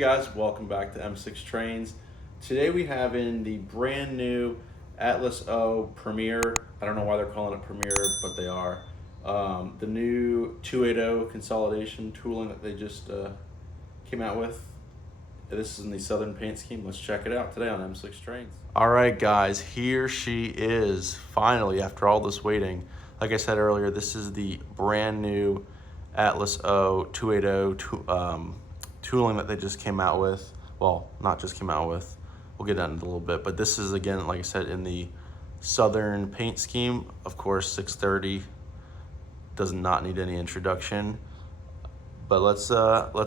guys, welcome back to M6 Trains. Today we have in the brand new Atlas O Premier. I don't know why they're calling it Premier, but they are. The new 280 consolidation tooling that they just came out with. This is in the Southern paint scheme. Let's check it out today on M6 Trains. All right, guys, here she is. Finally, after all this waiting. Like I said earlier, this is the brand new Atlas O 280 tooling that they just came out with. Well, not just came out with. We'll get into it in a little bit. But this is, again, like I said, in the Southern paint scheme. Of course, 630 does not need any introduction. But let's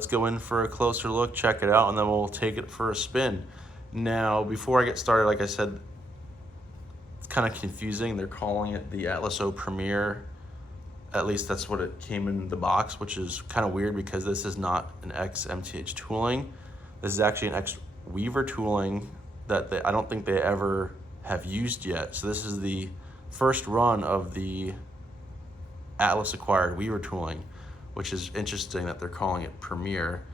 go in for a closer look, check it out, and then we'll take it for a spin. Now, before I get started, like I said, it's kind of confusing. They're calling it the Atlas O Premier. At least that's what it came in the box, which is kind of weird because this is not an XMTH tooling. This is actually an X Weaver tooling that I don't think they ever have used yet. So this is the first run of the Atlas acquired Weaver tooling, which is interesting that they're calling it Premier.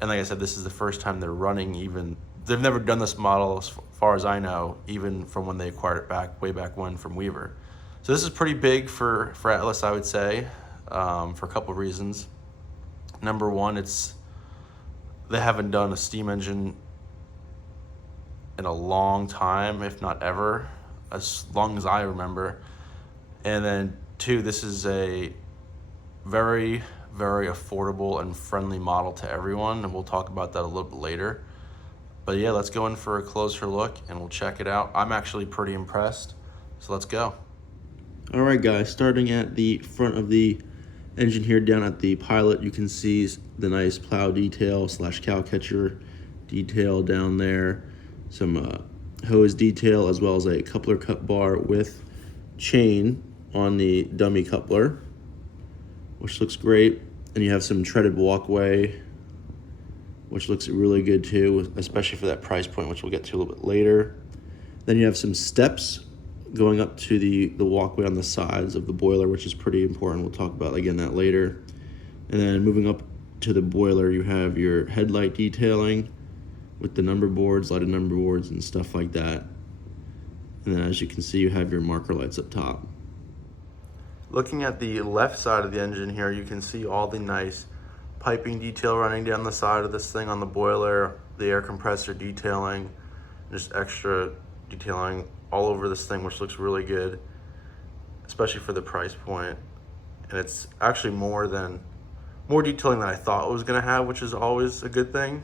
And like I said, this is the first time they're running they've never done this model as far as I know, even from when they acquired it way back when from Weaver. So this is pretty big for Atlas, I would say, for a couple of reasons. Number one, they haven't done a steam engine in a long time, if not ever, as long as I remember. And then two, this is a very, very affordable and friendly model to everyone, and we'll talk about that a little bit later. But yeah, let's go in for a closer look and we'll check it out. I'm actually pretty impressed, so let's go. All right, guys, starting at the front of the engine here, down at the pilot, you can see the nice plow detail / cow catcher detail down there, some hose detail, as well as a coupler cut bar with chain on the dummy coupler, which looks great. And you have some treaded walkway, which looks really good too, especially for that price point, which we'll get to a little bit later. Then you have some steps going up to the walkway on the sides of the boiler, which is pretty important. We'll talk about, again, that later. And then moving up to the boiler, you have your headlight detailing with the number boards, lighted number boards, and stuff like that. And then as you can see, you have your marker lights up top. Looking at the left side of the engine here, you can see all the nice piping detail running down the side of this thing on the boiler, the air compressor detailing, just extra detailing all over this thing, which looks really good, especially for the price point. And it's actually more detailing than I thought it was gonna have, which is always a good thing.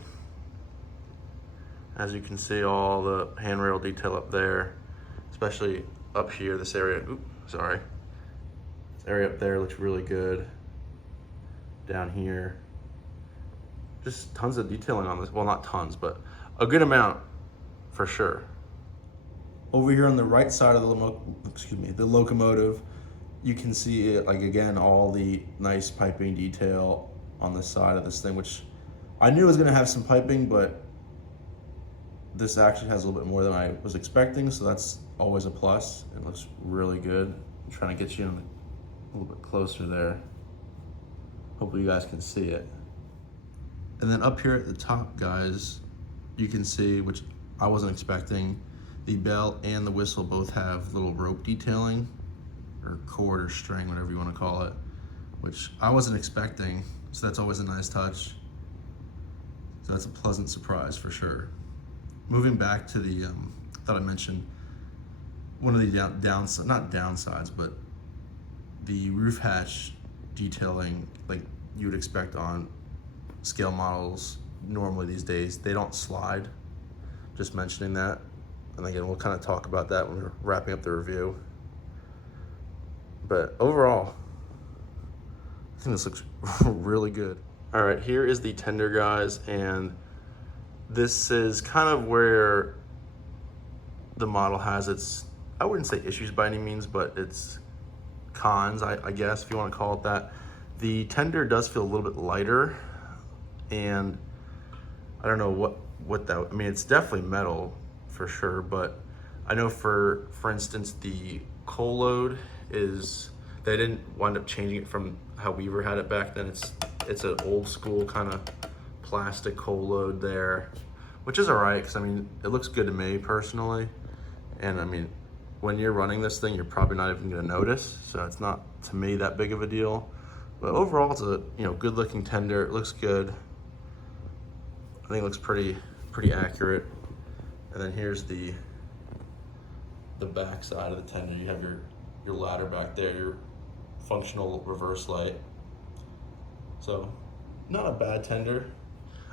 As you can see, all the handrail detail up there, especially up here, this area, this area up there looks really good. Down here, just tons of detailing on this. Well, not tons, but a good amount for sure. Over here on the right side of the locomotive, you can see it, like, again, all the nice piping detail on the side of this thing, which I knew was gonna have some piping, but this actually has a little bit more than I was expecting, so that's always a plus. It looks really good. I'm trying to get you in a little bit closer there. Hopefully you guys can see it. And then up here at the top, guys, you can see, which I wasn't expecting, the bell and the whistle both have little rope detailing, or cord or string, whatever you want to call it, which I wasn't expecting, so that's always a nice touch. So that's a pleasant surprise for sure. Moving back to the, I thought I mentioned one of the not downsides, but the roof hatch detailing, like you would expect on scale models normally these days, they don't slide. Just mentioning that. And again, we'll kind of talk about that when we're wrapping up the review. But overall, I think this looks really good. All right, here is the tender, guys, and this is kind of where the model has its, I wouldn't say issues by any means, but its cons, I guess, if you want to call it that. The tender does feel a little bit lighter, and I don't know what that, I mean, it's definitely metal for sure, but I know for instance, the coal load is, they didn't wind up changing it from how Weaver had it back then. It's an old school kind of plastic coal load there, which is all right, because I mean, it looks good to me personally. And I mean, when you're running this thing, you're probably not even gonna notice. So it's not, to me, that big of a deal. But overall, it's a, you know, good looking tender. It looks good. I think it looks pretty accurate. And then here's the back side of the tender. You have your ladder back there, your functional reverse light. So not a bad tender.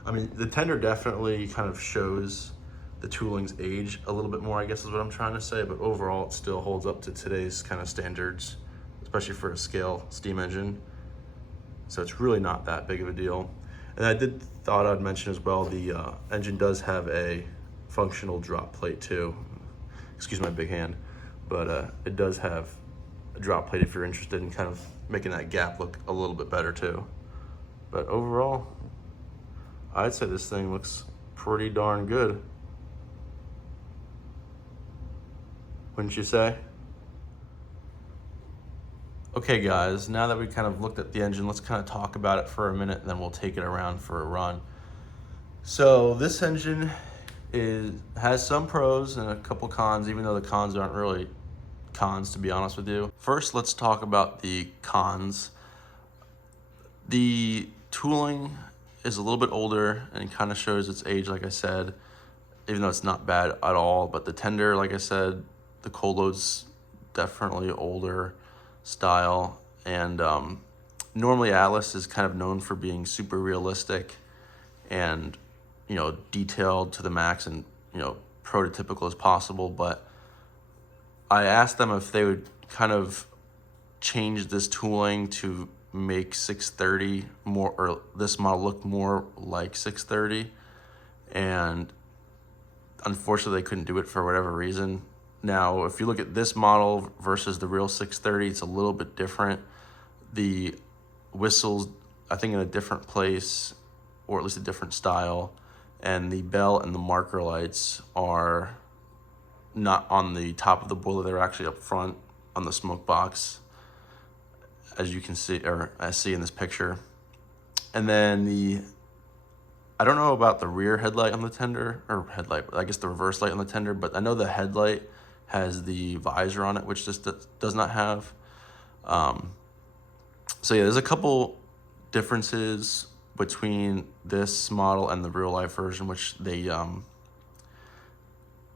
I mean, the tender definitely kind of shows the tooling's age a little bit more, I guess is what I'm trying to say, but overall it still holds up to today's kind of standards, especially for a scale steam engine. So it's really not that big of a deal. And I thought I'd mention as well, the engine does have a functional drop plate too. Excuse my big hand, but it does have a drop plate if you're interested in kind of making that gap look a little bit better too. But overall, I'd say this thing looks pretty darn good. Wouldn't you say? Okay guys, now that we kind of looked at the engine, let's kind of talk about it for a minute, and then we'll take it around for a run. So this engine has some pros and a couple cons, even though the cons aren't really cons, to be honest with you. First, let's talk about the cons. The tooling is a little bit older and kind of shows its age, like I said, even though it's not bad at all. But the tender, like I said, the coal load's definitely older style. And normally Atlas is kind of known for being super realistic and, you know, detailed to the max and, you know, prototypical as possible. But I asked them if they would kind of change this tooling to make 630 more, or this model look more like 630, and unfortunately they couldn't do it for whatever reason. Now, if you look at this model versus the real 630, it's a little bit different. The whistles, I think, in a different place, or at least a different style, and the bell and the marker lights are not on the top of the boiler, they're actually up front on the smoke box, as you can see, or I see in this picture. And then I don't know about the rear headlight on the tender, or headlight, I guess the reverse light on the tender, but I know the headlight has the visor on it, which this does not have. So yeah, there's a couple differences between this model and the real life version, which they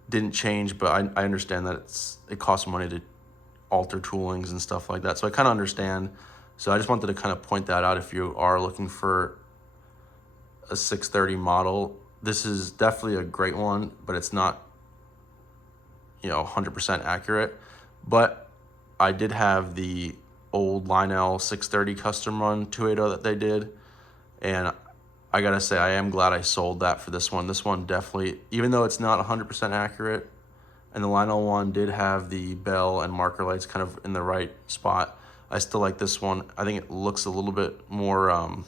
didn't change, but I understand that it costs money to alter toolings and stuff like that. So I kind of understand. So I just wanted to kind of point that out. If you are looking for a 630 model, this is definitely a great one, but it's not, you know, 100% accurate. But I did have the old Lionel 630 custom run 280 that they did, and I gotta say, I am glad I sold that for this one. This one definitely, even though it's not 100% accurate, and the Lionel one did have the bell and marker lights kind of in the right spot, I still like this one. I think it looks a little bit more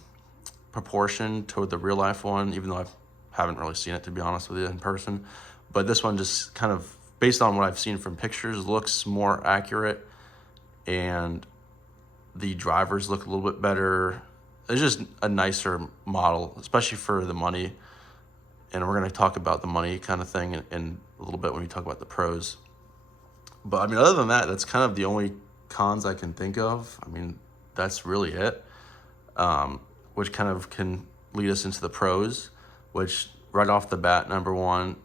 proportioned toward the real life one, even though I haven't really seen it, to be honest with you, in person. But this one just kind of, based on what I've seen from pictures, looks more accurate, and the drivers look a little bit better. It's just a nicer model, especially for the money. And we're going to talk about the money kind of thing in a little bit when we talk about the pros. But I mean, other than that, that's kind of the only cons I can think of. I mean, that's really it, which kind of can lead us into the pros, which right off the bat, number one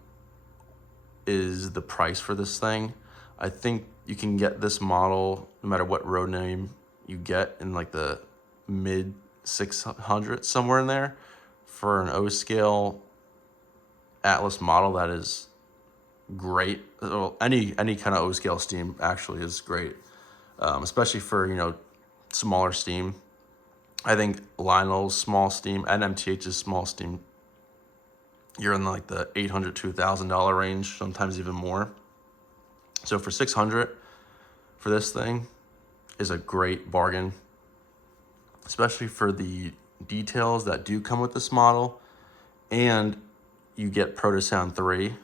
is the price for this thing. I think you can get this model, no matter what road name you get, in like the mid 600, somewhere in there, for an O scale Atlas model that is great. Well, any kind of O scale steam actually is great, especially for, you know, smaller steam. I think Lionel's small steam and MTH's small steam, you're in like the $800 to $1,000 range, sometimes even more. So for 600 for this thing is a great bargain, especially for the details that do come with this model. And you get Protosound 3,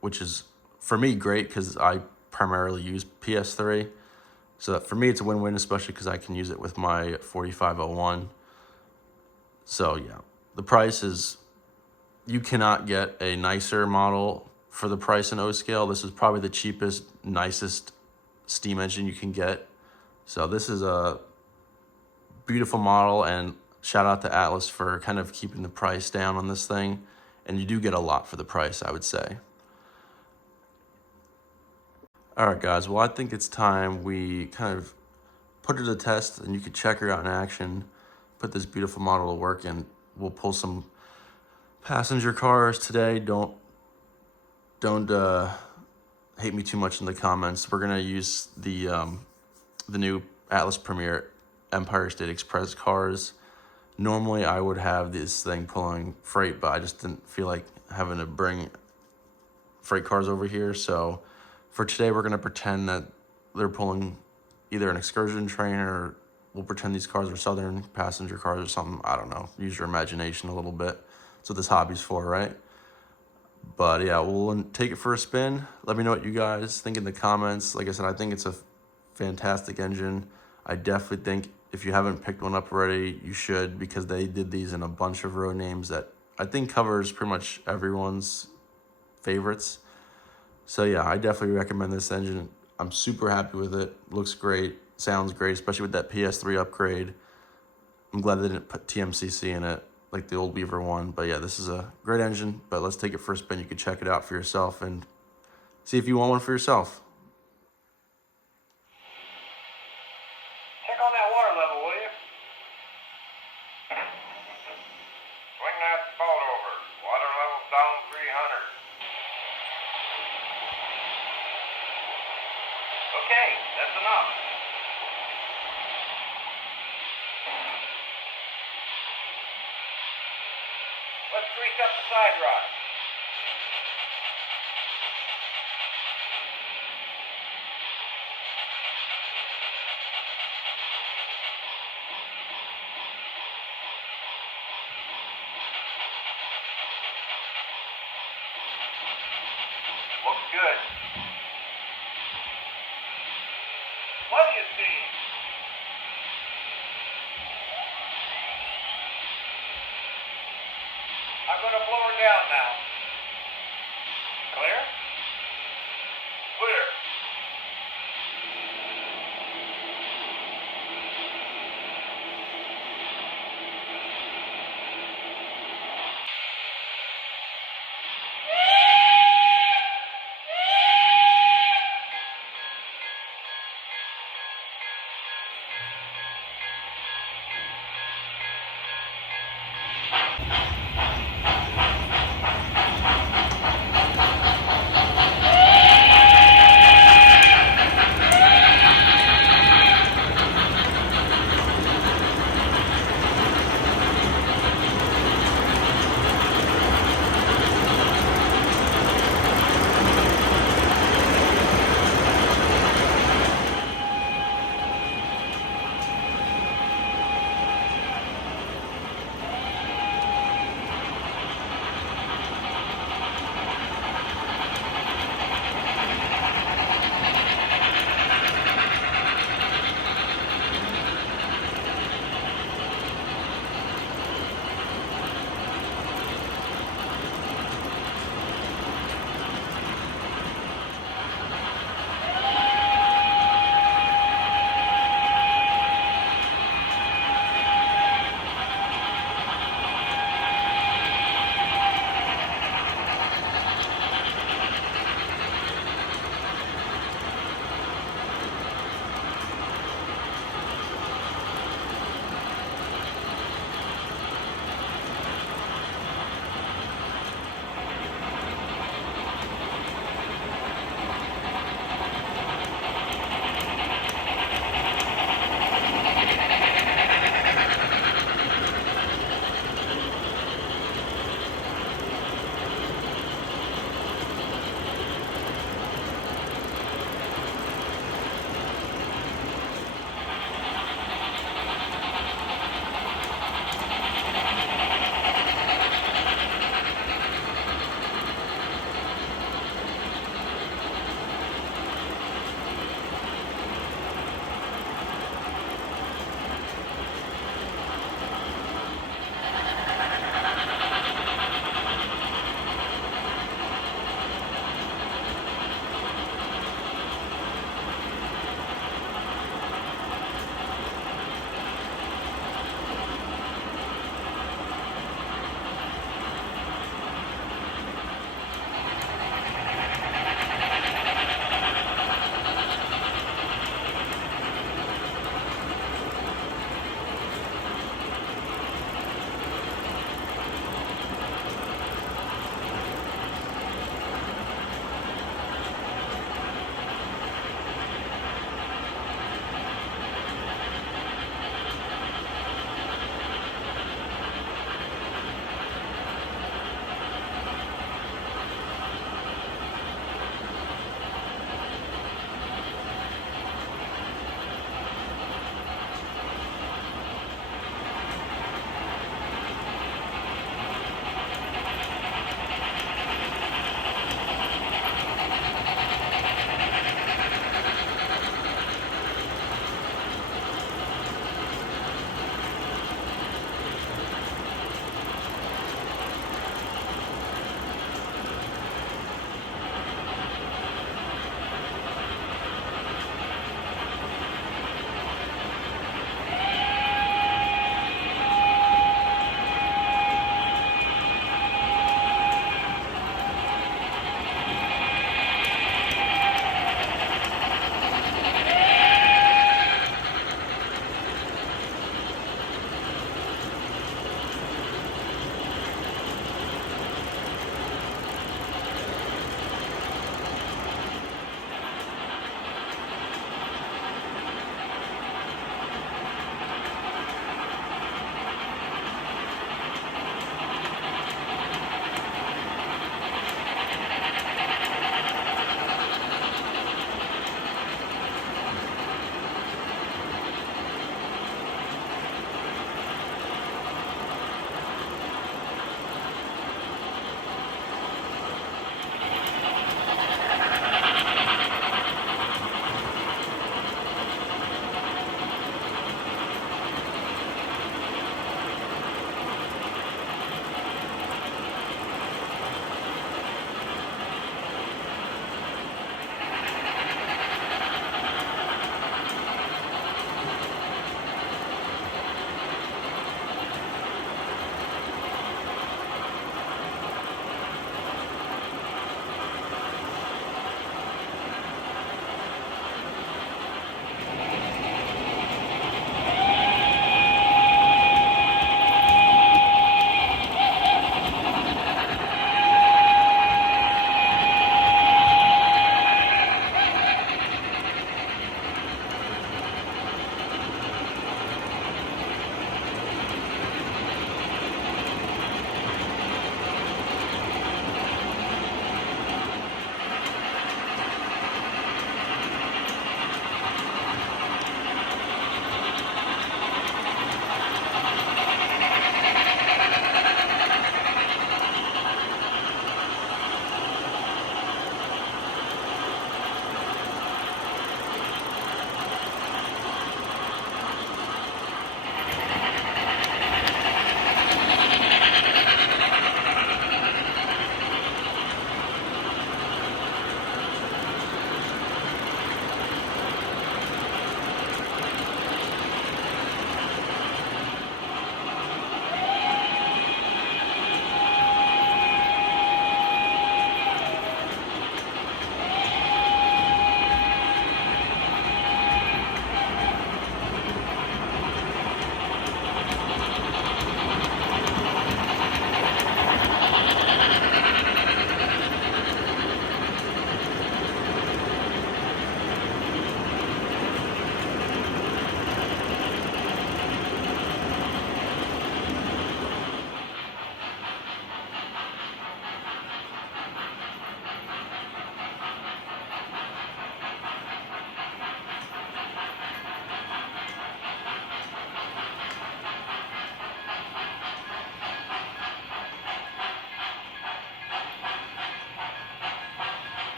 which is, for me, great because I primarily use PS3. So that for me, it's a win-win, especially because I can use it with my 4501. So yeah, the price is, you cannot get a nicer model for the price in O scale. This is probably the cheapest, nicest steam engine you can get. So this is a beautiful model, and shout out to Atlas for kind of keeping the price down on this thing. And you do get a lot for the price, I would say. All right, guys, well, I think it's time we kind of put her to the test, and you can check her out in action, put this beautiful model to work, and we'll pull some passenger cars today. Don't hate me too much in the comments. We're gonna use the new Atlas Premier Empire State Express cars. Normally I would have this thing pulling freight, but I just didn't feel like having to bring freight cars over here. So for today, we're gonna pretend that they're pulling either an excursion train, or we'll pretend these cars are Southern passenger cars or something. I don't know, use your imagination a little bit. That's what this hobby's for, right? But yeah, we'll take it for a spin. Let me know what you guys think in the comments. Like I said, I think it's a fantastic engine. I definitely think if you haven't picked one up already, you should, because they did these in a bunch of road names that I think covers pretty much everyone's favorites. So yeah, I definitely recommend this engine. I'm super happy with it. Looks great, sounds great, especially with that PS3 upgrade. I'm glad they didn't put TMCC in it like the old Weaver one. But yeah, this is a great engine, but let's take it for a spin. You can check it out for yourself and see if you want one for yourself. Check on that water level, will you? Swing that boat over. Water level down 300. Okay, that's enough. Let's grease up the side rod. Looks good. What do you see? I'm going to blow her down now. Clear? Clear.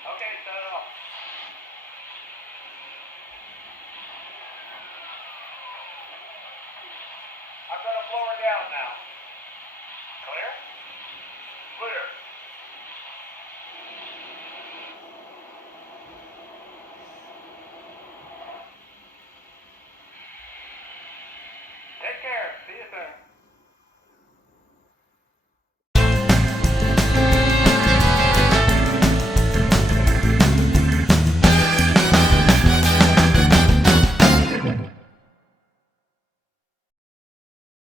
Okay, set it off. I'm gonna blow her down now. Clear? Clear. Take care. See you soon.